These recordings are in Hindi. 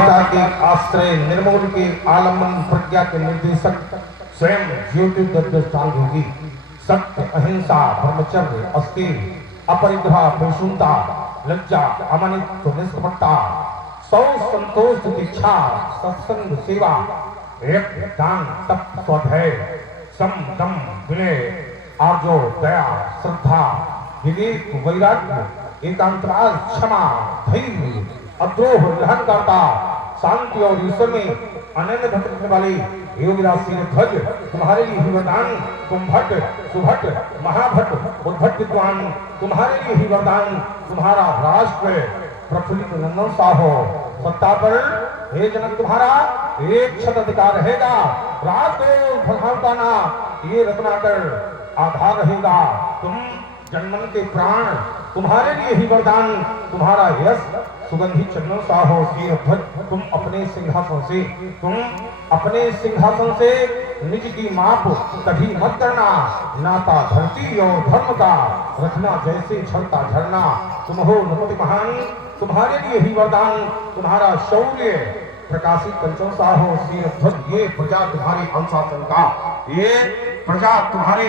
के आश्रय निर्मूल के आलम्बन प्रज्ञा के निर्देशक स्वयं ज्योति दृष्टांत योगी सत्य अहिंसा ब्रह्मचर्य अस्थिर अपरिग्रह परिशुद्धता लज्जा अमनित निष्कपटता सौ संतोष दीक्षा सत्संग सेवा यज्ञ दान तप स्वाध्याय सम दम विनय आर्जो दया श्रद्धा विवेक वैराग्य एकांतराज क्षमा धैर्य अद्रोह निहनकर्ता शांति और ईश्वर में अनन्य भक्त रखने वाले योगीराज सिंह ध्वज तुम्हारे लिए ही वरदान। तुम भट्ट सुभट्ट महाभट्ट उद्भट विद्वान तुम्हारे लिए ही वरदान। तुम्हारा राष्ट्र प्रफुल्लित नंदन साहो सत्ता पर हे जनक तुम्हारा एक शताधिकार रहेगा। राज को प्रधानताना ये रत्नाकर आधार रहेगा। तुम जन्मन के प्राण तुम्हारे लिए ही वरदान। तुम्हारा यश सुगंधी चंदन साहो सिर ध्वज तुम अपने सिंहासन से निज की माप कभी मत करना। नाता धरती और धर्म का रखना जैसे झरता झरना। तुम हो नमति महान तुम्हारे लिए ही वरदान। तुम्हारा शौर्य प्रकाशित कंचन साहो सिर ध्वज ये प्रजा तुम्हारे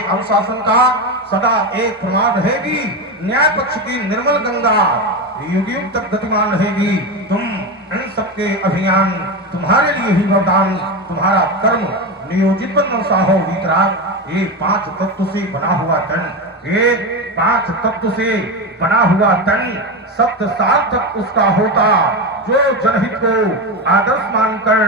अनुशासन का सदा एक प्रमाण रहेगी। न्याय पक्ष की निर्मल गंगा युग युग तक गतिमान रहेगी। तुम इन सबके अभियान तुम्हारे लिए ही वरदान। तुम्हारा कर्म नियोजित बंधन साहो वीतराग ये पांच तत्व से बना हुआ तन सप्त साल तक उसका होता। जो जनहित को आदर्श मानकर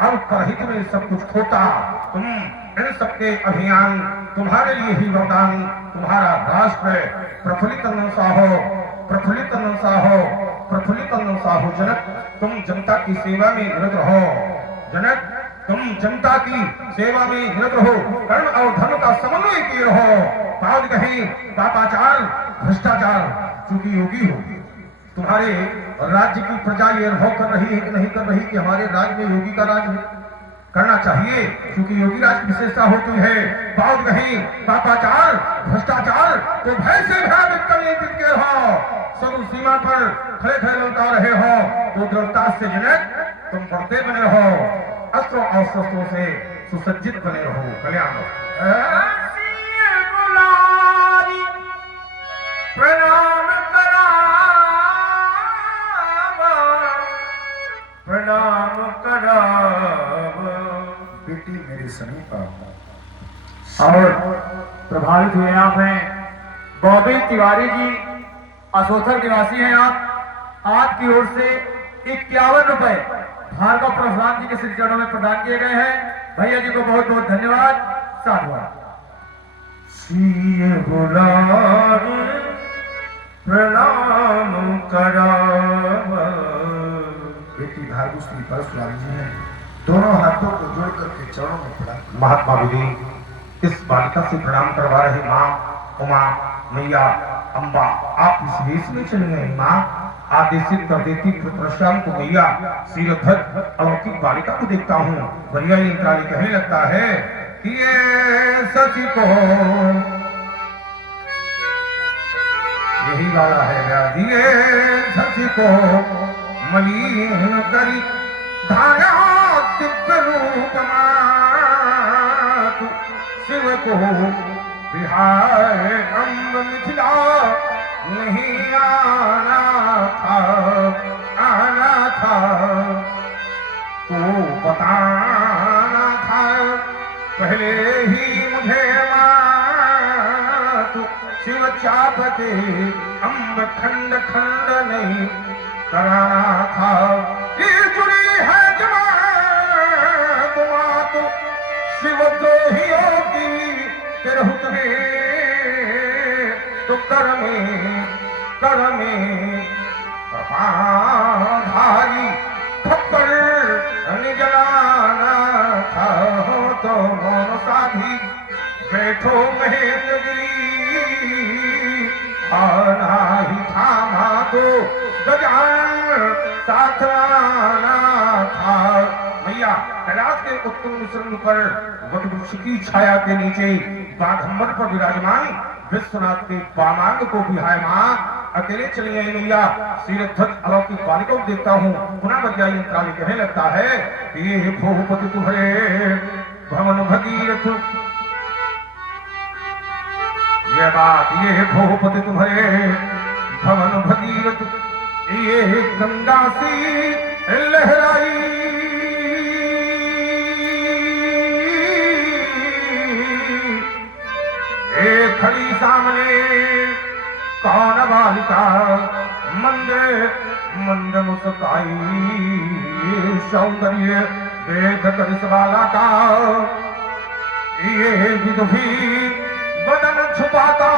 अब परहित में सब कुछ खोता। तुम इन सबके अभियान तुम्हारे लिए ही वरदान। तुम्हारा राष्ट्र प्रफुल्लित साहो जनक तुम जनता की सेवा में निरत रहो। कर्म और धर्म का समन्वय किए रहो। पाद कहीं पापाचार भ्रष्टाचार चूंकि योगी हो। तुम्हारे राज्य की प्रजा ये अनुभव कर रही है कि नहीं कर रही कि हमारे राज्य में योगी का राज करना चाहिए, क्योंकि योगी राज की विशेषता होती है। पाद कहीं पापाचार भ्रष्टाचार तो भय से भयभीत कर नियंत्रित के रहो। सब सीमा पर खड़े लौटा रहे हो तो दृढ़ता से जनक तुम बढ़ते बने रहो। अस्त्रों और शस्त्रों से सुसज्जित बने रहो। कल्याण प्रणाम कराव बेटी मेरे समीप और प्रभावित हुए आप हैं बॉबी तिवारी जी, असोथर निवासी हैं आप। आपकी ओर से 51 रुपए भार्गव प्रसाद जी के श्री चरणों में प्रदान किए गए हैं। भैया जी को बहुत बहुत धन्यवाद। साधुवाद। प्रणाम कराव बेटी भार्गव श्री परशुराम जी ने दोनों हाथों को जोड़ करके चरणों में प्रणाम। महात्मा विधि इस बालिका से प्रणाम करवा रहे माँ उमा मैया अम्बा आप इस वेश में चले गए। माँ आदेशित कर देती परशुराम को मैया सिरध्वज अलौकिक बालिका को देखता हूँ। भैया इंद्राणी कहने लगता है कि ये सती को यही वाला है व्याधि सती को मलिन करी धारा दिव्य रूप मातु शिव को बिहार अंब मिथिला नहीं आना था तो बताना था पहले ही मुझे मातु शिव चाप के अंब खंड खंड नहीं कराना था। ये जुड़ी है जमात मातु शिव द्रोहियों की तिरहुत में तो कर में भारी थप्पड़ निजलाना था। तो मौन साधी बैठो महेंद्रगिरी आना ही था मातो गजानन साथ आना था। मैया कैलाश के उत्तुंग शृंग पर वटवृक्ष की छाया के नीचे बाघंबर पर विराजमान विश्वनाथ के वामांग को भी हाय माँ अकेले चली आई मैया सिरध्वज अलौकिक बालिका को देखता हूँ पुनः बजाई काली कहने लगता है ये भूपति तुम्हारे भवन भगीरथ, ये बात ये भूपति तुम्हारे भवन भगीरथ, ये गंगा सी लहराई, एक खड़ी सामने कौन बालिका मंद मंद मुस्काई, सौंदर्य देख कर इस बाला का ये विधुभी बदन छुपाता,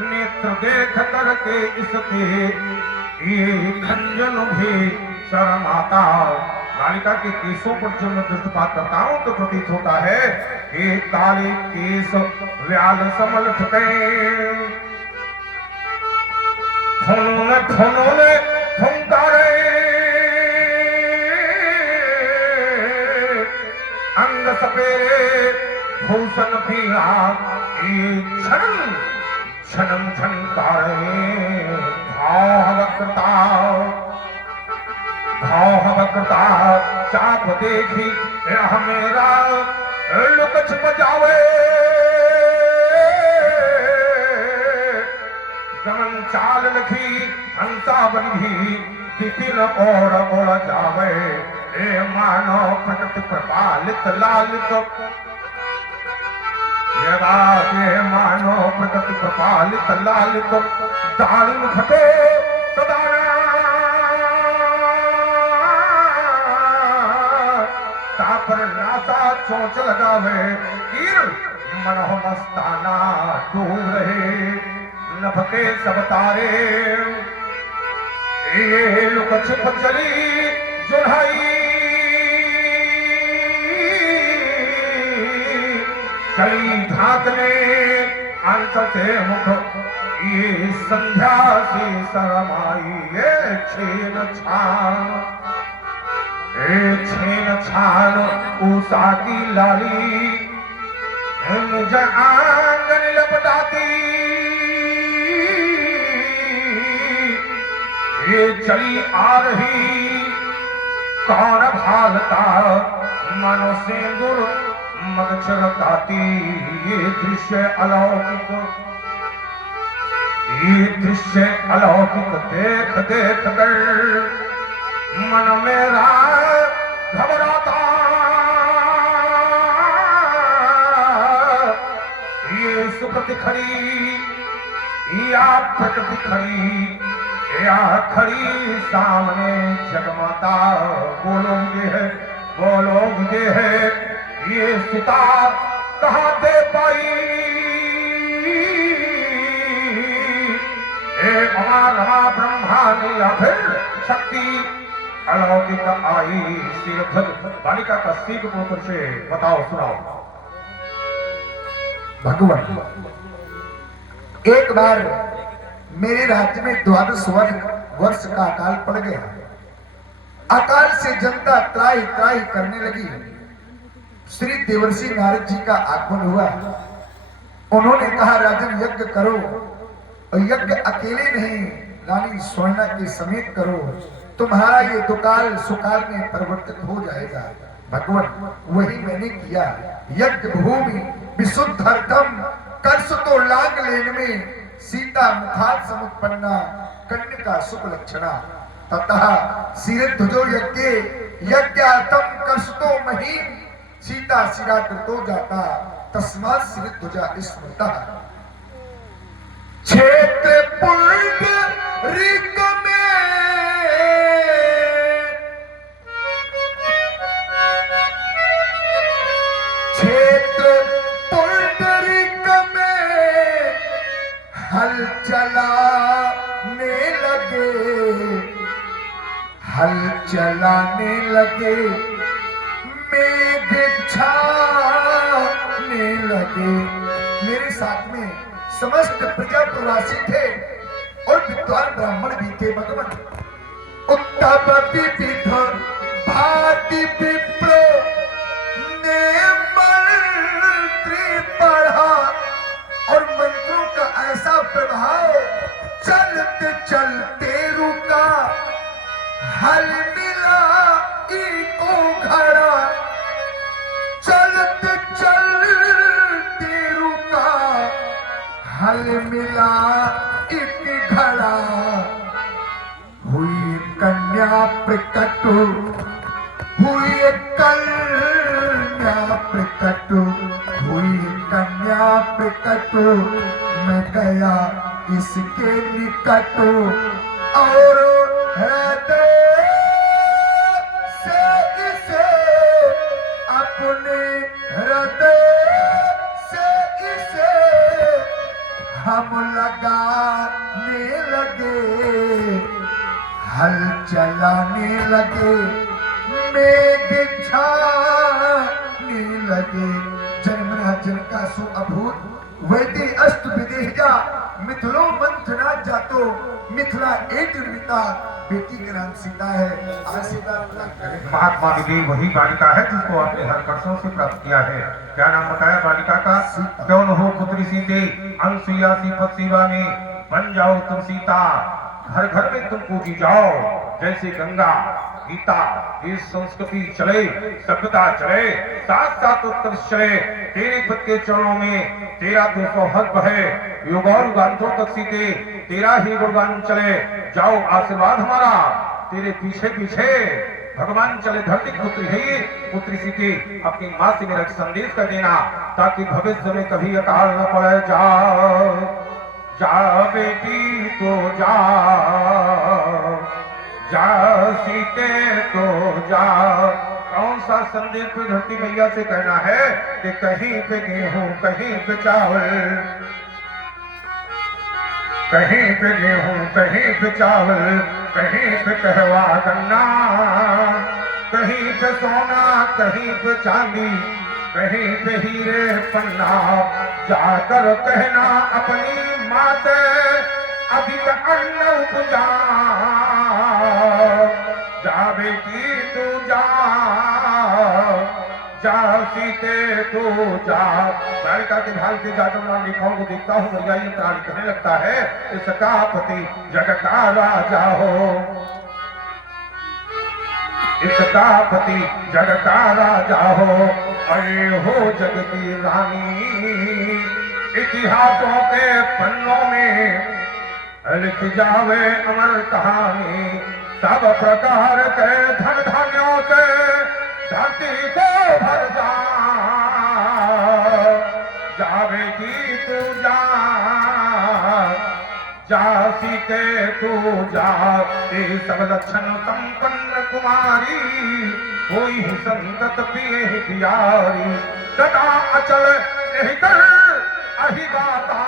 नेत्र देख करके इसके ये खंजन भी शर्माता। बालिका के केसों पर जब मैं दृष्टिपात करता हूं तो प्रतीत होता है कि काले केस व्याल समल ठुके, फुनोने फुंकारे, अंग सपेरे भूषण पीला, ये क्षण क्षणम झंकारे, भाव वक्रता चाप देखी यह मेरा लुक छिप जावे, गमन चाल लखी हंसा बन भी विपिन और जावे, ए मानो प्रकृति प्रपालित लालित, ये बात ये मानो प्रकृति प्रपालित लालित, दालिम खटो सदाना पर नासा चोंच लगावे, कीर मनोह मस्ताना दूर रहे, नभके सब तारे, ये लुक छिप चली जुल्हाई, चली झांकने अंत से मुख, ये संध्या से शरमाई, ये छेन छान छेन छान उषा की लाली, निज आंगन लपटाती, ये चली आ रही कौन भालता, मनो सिंदूर मग छिड़काती, ये दृश्य अलौकिक, ये दृश्य अलौकिक देख देख कर मन मेरा घबराता, ये सुकृति खड़ी या प्रकृति खड़ी या खड़ी सामने जगमाता, बोलोगे है ये सुता कहाँ दे पाई, एक रमा ब्रह्मा ने या फिर शक्ति अलौकिक आई, सिरधर बालिका का सीख पुत्र से बताओ सुनाओ। भगवान एक बार मेरे राज्य में 12 वर्ष का अकाल पड़ गया, अकाल से जनता त्राही त्राही करने लगी, श्री देवर्षि नारद जी का आगमन हुआ, उन्होंने कहा राजन यज्ञ करो, और यज्ञ अकेले नहीं रानी सोना के समेत करो, तुम्हारा ये दुकाल सुकाल में परिवर्तित हो जाएगा। भगवान वही मैंने किया, यज्ञ भूमि विशुद्धम कर्ष तो लाग लेन में, सीता मुखात समुत्पन्ना कन्या शुभ लक्षणा, ततः सिरध्वजो यज्ञ यज्ञातम कर्ष तो मही, सीता सिरा कृतो जाता, तस्मात् सिरध्वजा स्मृता। क्षेत्र पुण्य ऋग में क्षेत्र पुंडरीक में हल चलाने लगे, मेघ छाने लगे। मेरे साथ में समस्त प्रजा प्रवासी थे और विद्वान ब्राह्मण भी थे। भगवान उत्तम विविध भांति विप्र ने मंत्री पढ़ा और मंत्रों का ऐसा प्रभाव चलते चलते रुका, हल मिला इको घड़ा, चलते चलते रुका, हल मिला एक घड़ा, हुई कन्या प्रकट, हुई कन्या प्रकट, हुई कन्या प्रकट, मैं गया इसके निकट और हृदय से इसे अपने हृदय से इसे हम लगाने लगे, हल चलाने लगे, मेघ छाने लगे। जन्मना जनका सु अभूत वैदि अस्त विदेहजा, मिथिलो मंथना जातो, मिथिला एक निर्मिता, बेटी का नाम सीता है। आज सीता महात्मा विदेह वही बालिका है जिसको आपने हर वर्षों से प्राप्त किया है। क्या नाम बताया बालिका का? क्यों न हो पुत्री सीते, अनसुईया सी पद सेवा में बन जाओ तुम सीता, घर घर में तुम पूजी जाओ, जैसे गंगा गीता इस संस्कृति चले, सभ्यता चले, साथ साथ उत्कर्ष चले, तेरे पद के चरणों में तेरा 200 हक है, युगौर गांठों तक सीते तेरा ही गुणगान चले, जाओ आशीर्वाद हमारा तेरे पीछे पीछे भगवान चले। धरती पुत्री है ये पुत्री सीते, अपनी माँ से मेरा संदेश कर देना ताकि भविष्य में कभी अकाल न पड़े। जा जा बेटी तो जा, जा सीते तो जा। कौन सा संदेश पे धरती मैया से कहना है कि कहीं पे गेहूं, कहीं पे चावल, कहीं पे गेहूं, कहीं पे चावल, कहीं पे कहवा गन्ना, कहीं पे सोना, कहीं पे चांदी, कहीं पे हीरे पन्ना। जाकर कहना अपनी माँ से अधिक अन्न उपजा, जा बेटी तू जा, जा सीते तू जा। बालिका के भाल के जाकर लिखाओं को देखता हूँ, मैया ये प्राणी कहने लगता है इसका पति जग का राजा हो, इसका पति जग का राजा हो, अरे हो जग की रानी। इतिहासों के पन्नों में लिख जावे अमर कहानी, सब प्रकार के धन धान्यों से धरती को भर जा, जावे की तू जा, जा सीते तू जा। ये सब लक्षण संपन्न कुमारी, कोई संतत पिए प्यारी, सदा अचल यही कर अहि गाता,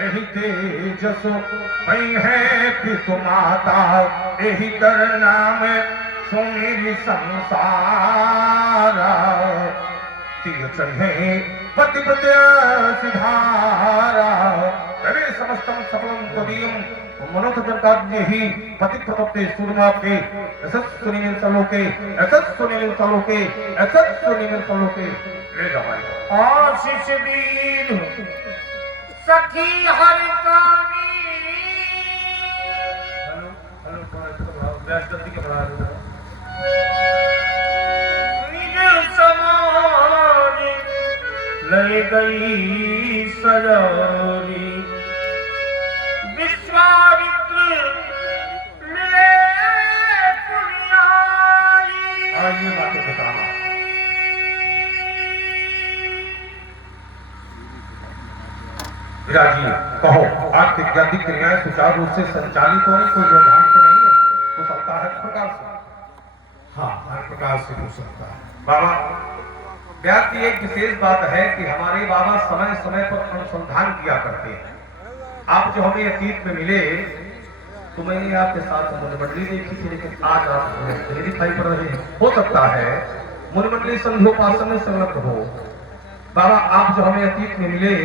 यही तेजस वही है पितु माता, यही कर नाम सुमेरी संसारा। तीर चढ़े पतिव्रत सिधारा, रवि समस्तम सबलम त्वदीयम मनोथ जनकाज्ञे ही पतिप्रतप्ते सूर्यमाप्ते यशस्वनिमिल सलोके, यशस्वनिमिल सलोके, यशस्वनिमिल सलोके। रे दवाई आशीष वीर सखी हर कानी। जल्दी के बढ़ा दो। निज समाज ले गई सजारी, विश्वामित्र ले पुण्याई। आइए बातें बताना। विराजी कहो, आपकी ज्ञाति क्रियाएं सुचारू रूप से संचालित हो रही, कोई व्यवधान तो नहीं है? हो सकता है हर प्रकार से। हाँ, हर प्रकार से हो सकता है। बाबा व्यास की एक विशेष बात है कि हमारे बाबा समय समय पर अनुसंधान किया करते हैं। आप जो हमें अतीत में मिले तो मैंने आपके साथ मुनिमंडली देखी थी, लेकिन आज आप नहीं दिखाई पड़ रहे हैं। हो सकता है मुनिमंडली संध्योपासन में संलग्न हो। बाबा आप जो हमें अतीत में मिले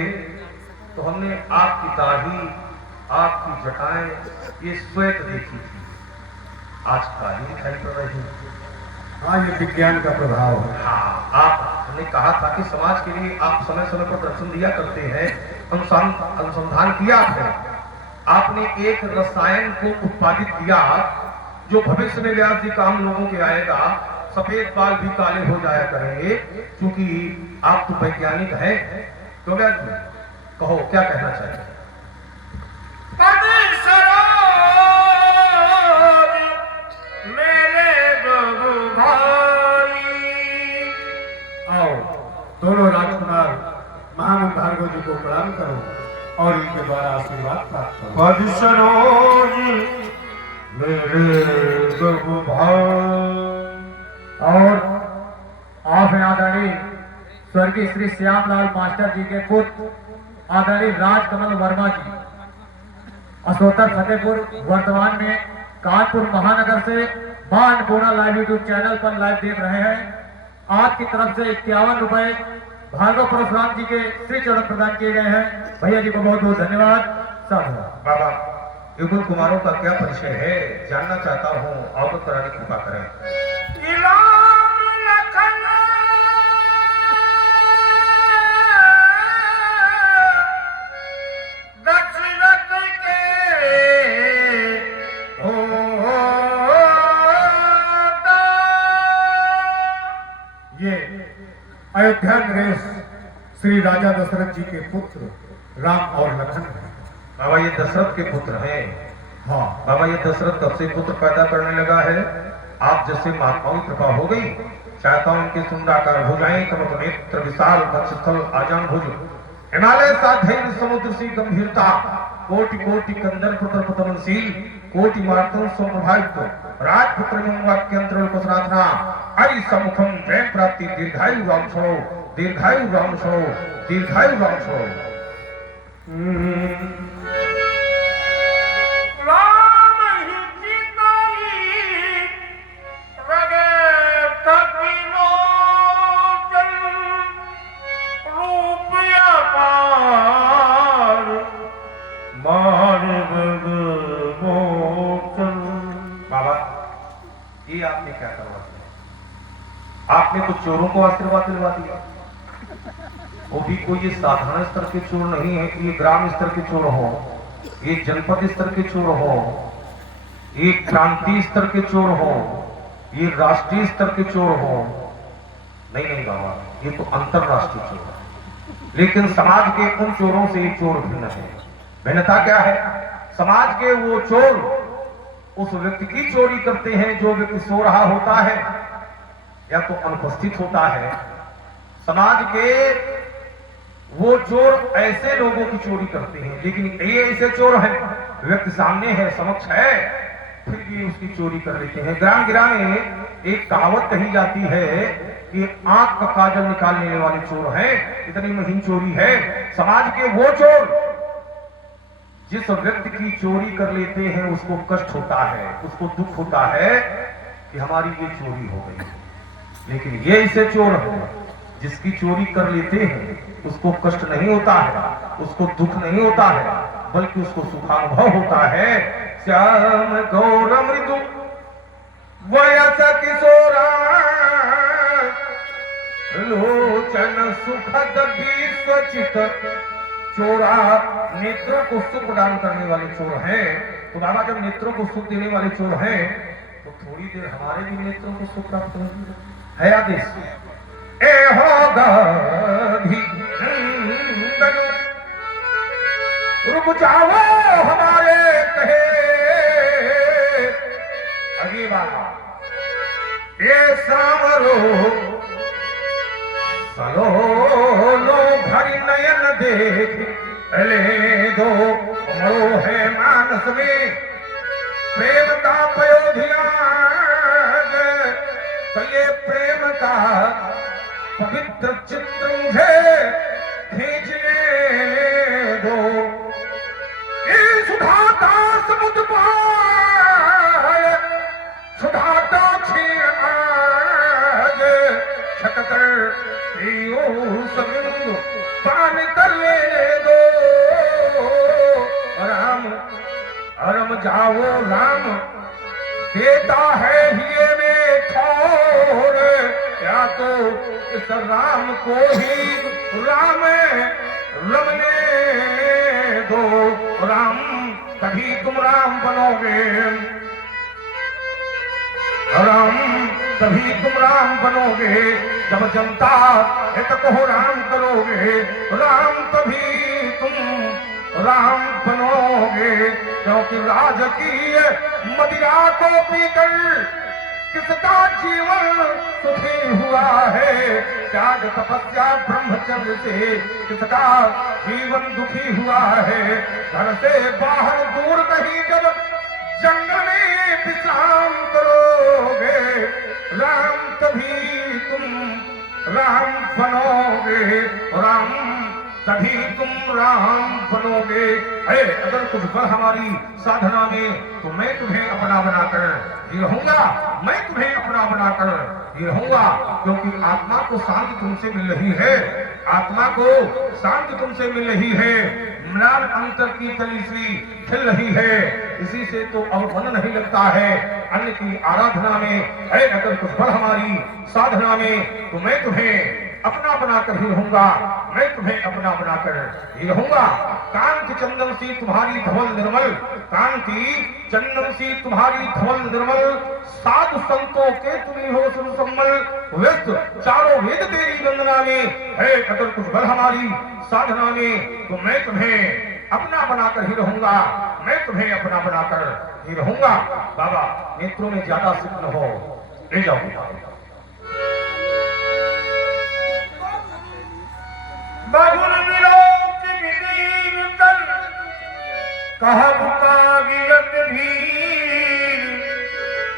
तो हमने आपकी दाढ़ी, आपकी जटाएं ये श्वेत देखी थी, आज काली दिखाई पड़ रही है। हाँ, ये विज्ञान का प्रभाव है। हाँ, आपने कहा था कि समाज के लिए आप समय समय पर दर्शन दिया करते हैं, अनुसंधान किया है, आपने एक रसायन को उत्पादित किया जो भविष्य में व्यास जी काम लोगों के आएगा, सफेद बाल भी काले हो जाया करेंगे, क्योंकि आप तो वैज्ञानिक हैं। तो व्यास जी कहो क्या कहना चाहिए? आओ दोनों राजकुमार महामन भार्गव जी को प्रणाम करो और इनके द्वारा आशीर्वाद प्राप्त करो। और आप हैं आदरणीय स्वर्गीय श्री श्यामलाल मास्टर जी के पुत्र आदरणीय राजकमल वर्मा जी, असोतर फतेहपुर, वर्तमान में कानपुर महानगर से मां अन्नपूर्णा लाइव यूट्यूब चैनल पर लाइव देख रहे हैं। आपकी तरफ से 51 रुपए भार्गव परशुराम जी के श्री चरण प्रदान किए गए हैं। भैया जी को बहुत बहुत धन्यवाद। साधुवाद। बाबा युगल कुमारों का क्या परिचय है जानना चाहता हूँ, अवगत कराने की कृपा करें। ये अयोध्या नरेश श्री राजा दशरथ जी के पुत्र राम और लखन हैं। बाबा ये दशरथ के पुत्र हैं। हाँ बाबा ये दशरथ कब से पुत्र पैदा करने लगा है? आप जैसे महात्माओं की कृपा हो गई, चाहता हूं उनके सुंदराकार हो जाए, कमत नेत्र विशाल वक्षस्थल आजान भुज, हिमालय सा धैर्य समुद्र सी गंभीरता, कोटि कोटि कंदर पुत्र पतनशील, कोटि मार्तन स्वप्रभावित, राजपुत्र में वाक्यंत्र कुशराधना, हरि सम्मुखम जय प्राप्ति, दीर्घायु राम छोड़ो, दीर्घायु राम छोड़ो, दीर्घायु राम छोड़ो। बाबा ये आपने क्या करवा दिया? आपने तो चोरों को आशीर्वाद दिलवा दिया। वो भी कोई ये साधारण स्तर के चोर नहीं है कि ये ग्राम स्तर के चोर हो, ये जनपद स्तर के चोर हो, ये क्रांति स्तर के चोर हो, ये राष्ट्रीय स्तर के चोर हो। नहीं नहीं बाबा, ये तो अंतरराष्ट्रीय चोर है। लेकिन समाज के उन चोरों से ये चोर भिन्न है। भिन्नता क्या है? समाज के वो चोर उस व्यक्ति की चोरी करते हैं जो व्यक्ति सो रहा होता है या तो अनुपस्थित होता है। समाज के वो चोर ऐसे लोगों की चोरी करते हैं, लेकिन ये ऐसे चोर हैं, व्यक्ति सामने है, समक्ष है, फिर भी उसकी चोरी कर लेते हैं। ग्राम गिराम में एक कहावत कही जाती है कि आंख का काजल निकालने वाले चोर हैं, इतनी महीन चोरी है। समाज के वो चोर जिस व्यक्ति की चोरी कर लेते हैं उसको कष्ट होता है, उसको दुख होता है कि हमारी ये चोरी हो गई। लेकिन ये ऐसे चोर हैं जिसकी चोरी कर लेते हैं उसको कष्ट नहीं होता है, उसको दुख नहीं होता है, बल्कि उसको सुखानुभव होता है। श्याम गौर मृदु वयस किशोरा, लोचन सुखद विश्वचित, चोरा नेत्रों को सुख प्रदान करने वाले चोर हैं। तो बाबा जब नेत्रों को सुख देने वाले चोर हैं तो थोड़ी देर हमारे भी नेत्रों को सुख प्राप्त है आदेश। ए होगा रुक जाओ हमारे कहे अगी बाबा, ये सावरो सलो लो भरी नयन देख ले दो, मरो है मानस में प्रेम का पयोधिया, तो ये प्रेम का पवित्र चित्र मुझे खींचने दो। ये सुधाता समुद्र पार, सुधाता क्षीर आज, छककर सबिंदु पान कर ले दो। राम अरम जाओ राम देता है हिये में ठोर, या तो इस राम को ही राम रमने दो राम, तभी तुम राम बनोगे राम, तभी तुम राम बनोगे। जब जनता हित को राम करोगे राम, तभी तुम राम बनोगे। क्योंकि राजकीय मदिरा को पीकर किसका जीवन सुखी हुआ है, त्याग तपस्या ब्रह्मचर्य से किसका जीवन दुखी हुआ है। घर से बाहर दूर कहीं जब जंगल में विश्राम करोगे राम, तभी तुम राम बनोगे राम, तभी तुम राम बनोगे। अरे अगर कुछ बल हमारी साधना में तो मैं तुम्हें अपना बनाकर ही रहूंगा, मैं तुम्हें अपना बनाकर ही रहूंगा। क्योंकि आत्मा को शांति तुमसे मिल रही है, आत्मा को शांति तुमसे मिल रही है, मृणाल अंतर की तलीसी खिल रही है। इसी से तो अब मन नहीं लगता है अन्य की आराधना में। अरे अगर कुछ बल हमारी साधना में तो मैं तुम्हें अपना बनाकर ही रहूंगा, मैं तुम्हें अपना बनाकर ही रहूंगा। कांति चंदन सी तुम्हारी धवल निर्मल, कांति चंदन सी तुम्हारी धवल निर्मल, साधु संतों के तुम्ही हो सुसम्मल, व्यस्त चारों वेद तेरी वंदना में। है अगर कुछ बल हमारी साधना में तो मैं तुम्हें अपना बनाकर ही रहूंगा, मैं तुम्हें अपना बनाकर ही रहूंगा। बाबा नेत्रों में ज्यादा सिद्ध हो, ले जाऊंगा। बहुल विलोक विलीन कहब कागियत भीर,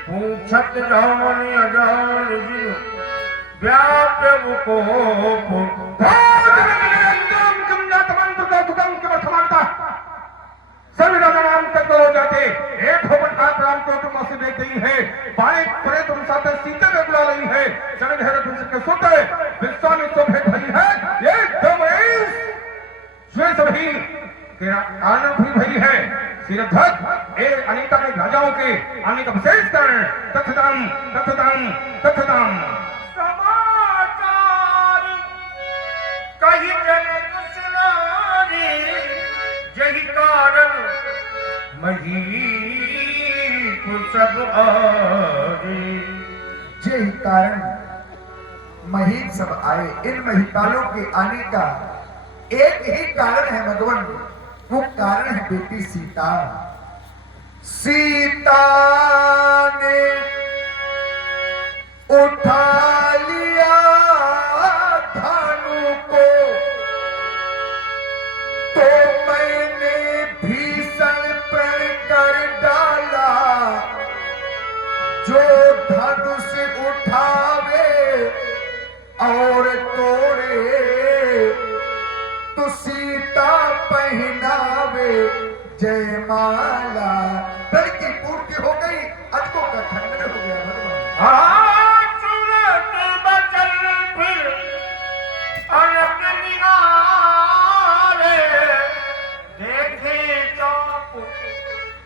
पूछत रावण अजान जिन व्याप्य को सभी राजा नाम तक हो जाते, एक भवन आप राम को तुम से देख गई है, बाएं परे तुम साथ सीते में बुला रही है, चरण घेर तुम के सोते विश्वामी तो भेंट भई है, ये दमरेश जो सभी के कारण भी भई है। सिरध्वज ए अनेका के राजाओं के अनेक विशेष कारण तथदम तथदम तथदम समाचार कही जनक सुनारी, यही कारण मही सब आए। यही कारण मही सब आए। इन महिपालों के आने का एक ही कारण है भगवान, वो कारण है बेटी सीता। सीता ने उठा लिया धानु को, तो मैंने भीषण प्रण कर डाला। जो धनुष उठावे और तोड़े, तो सीता पहनावे जयमाला। प्रण की पूर्ति हो गई, अजको का खंडन हो गया भगवान।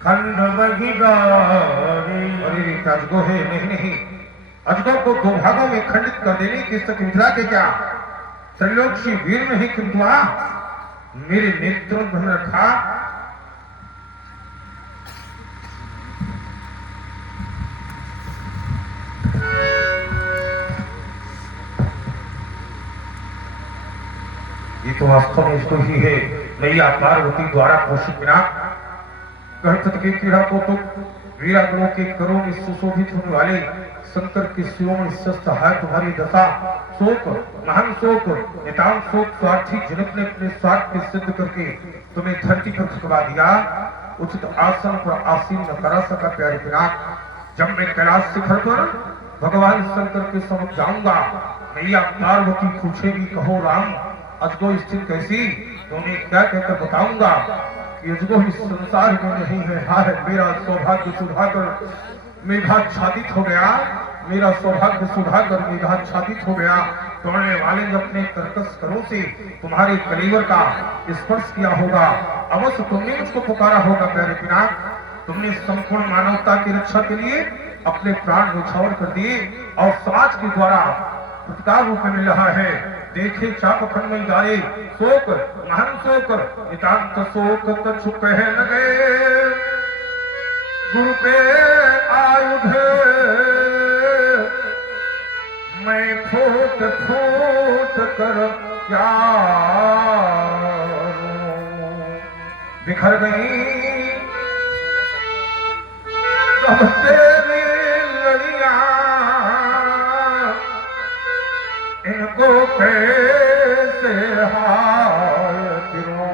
खंड बगिगारे। अरे अजगो है, नहीं अजगो को दो भागों में खंडित कर देने की शकुंतला के क्या त्रैलोक्य वीर में ही किंतुआ मेरे नेत्रों में रखा। ये तो वास्तव में इसको ही है मैया पार्वती द्वारा पोषित बिना गणपत के क्रीड़ा को तो वीरागणों के करों में सुशोभित होने वाले शंकर के शिरों में स्वस्थ है तुम्हारी दशा। शोक महान शोक नितान शोक स्वार्थी जनक ने अपने स्वार्थ के सिद्ध करके तुम्हें धरती पर थकवा दिया, उचित आसन पर आसीन न करा सका प्यारे पिनाक। जब मैं कैलाश शिखर पर भगवान शंकर के समक्ष जाऊंगा, मैया पार्वती पूछेगी कहो राम अजगो स्थिति कैसी, तो उन्हें क्या कहकर बताऊंगा कि अजगो इस संसार में नहीं है। हाय मेरा सौभाग्य सुधाकर मेघाच्छादित हो गया, मेरा सौभाग्य सुधाकर मेघाच्छादित हो गया। तोड़ने वाले ने अपने कर्कश करों से तुम्हारे कलेवर का स्पर्श किया होगा, अवश्य तुमने मुझको पुकारा होगा प्यारे पिनाक। तुमने संपूर्ण मानवता की रक्षा के लिए अपने प्राण न्यौछावर कर दिए और समाज के द्वारा प्रतिकार रूप में मिल रहा है देखे चापखंड में जाए शोक महान शोक नितांत शोक कछु कह लगे गुरु के आयुध मैं फूट फूट कर क्या बिखर गई सब तेरी लड़ियां इनको कैसे हाय गिरूं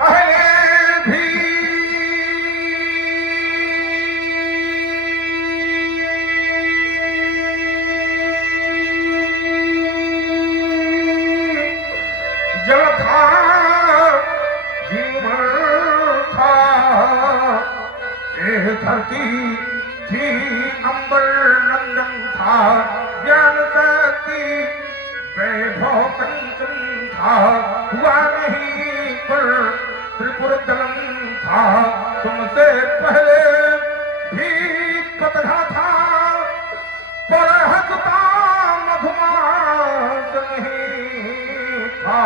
पहले भी जब था जीवन था ये धरती थी अंबर नंदन था ज्ञान शक्ति वैभव कंचन था हुआ नहीं पर त्रिपुर दलन था तुमसे पहले भी कतरा था पर हंसता मधुमास नहीं था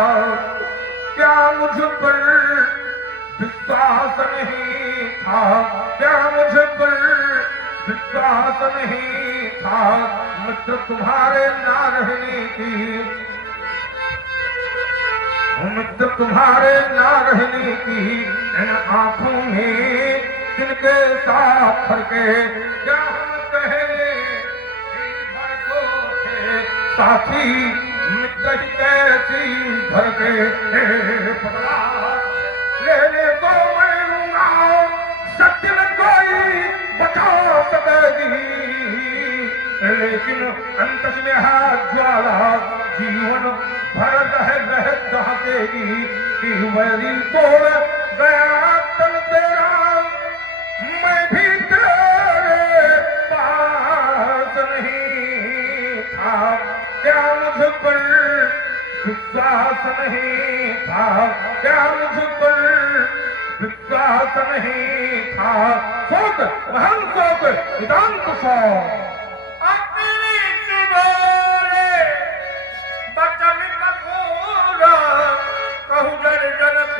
क्या मुझ पर विश्वास नहीं था क्या मुझ पर विश्वास नहीं था मित्र तुम्हारे ना रहने की मित्र तुम्हारे ना रहने की इन आंखों में जिनके साथ करके क्या हम पहले भर को थे साथी मित्र ही कैसी घर के पगला लेने को मैं लूंगा सत्य में कोई बचा सकेगी लेकिन अंत में है ज्वाला जीवन भर रह दहकेगी कि वही तोड़ गया तन तेरा मैं भी तेरे पास नहीं था क्या मुझ पर विश्वास नहीं था क्या मुझ पर विश्वास नहीं था शोक महान शोक नितांत शोक अपनी चिबोरे बचन कठोर कहु जन जनक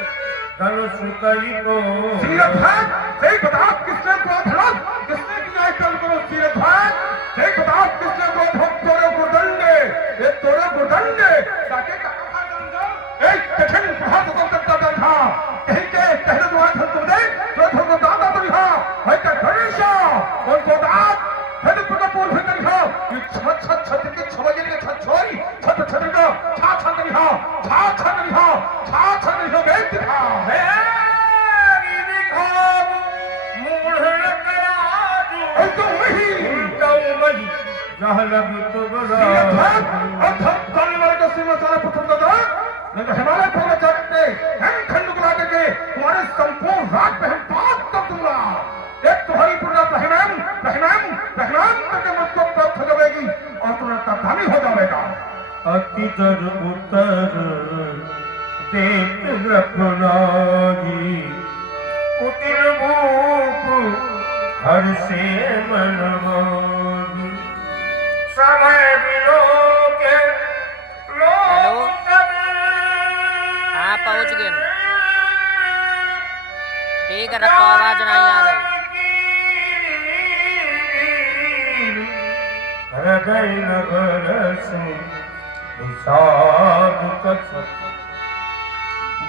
धनुष कई को सीरत सही बता किसने क्रोध हरा किसने किया कल करो सीरत सही बता किसने क्रोध हम तोरे गुरदंडे ये तोरे गुरदंडे ताके कहा दंडो एक कठिन प्रहार तो करता था कहीं के कहने दुआ था तुमने जो थोड़ा दादा तो लिखा है का गणेशा और तो दाद फिर पता पूर्व कर लिखा ये छत छत छत के छवजे के छत छोई छत छत का छा छत लिखा छा छत लिखा छा छत लिखा बेच दिखा मेरी दिखाव मूढ़ कराजू तो वही जहाँ लगी तो बड़ा अर्थात जाने वाले का सिर में सारा पसंद था नहीं तो हिमालय पूरा चढ़ते हम खंड को लाकर के तुम्हारे संपूर्ण रात में हम पास कर दूंगा एक तुम्हारी पूर्ण रहमान करके मुझको प्राप्त हो जाएगी और तुम्हारा धामी हो जाएगा अतितर उतर देख रखनागी कुटिल भूप हर से मनमागी समय बिलो के लोग हाँ पहुंच गए ठीक है रखो आवाज नहीं आ रही हृदय नगर से विषाद कछ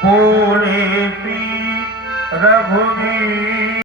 बोले पी रघुवीर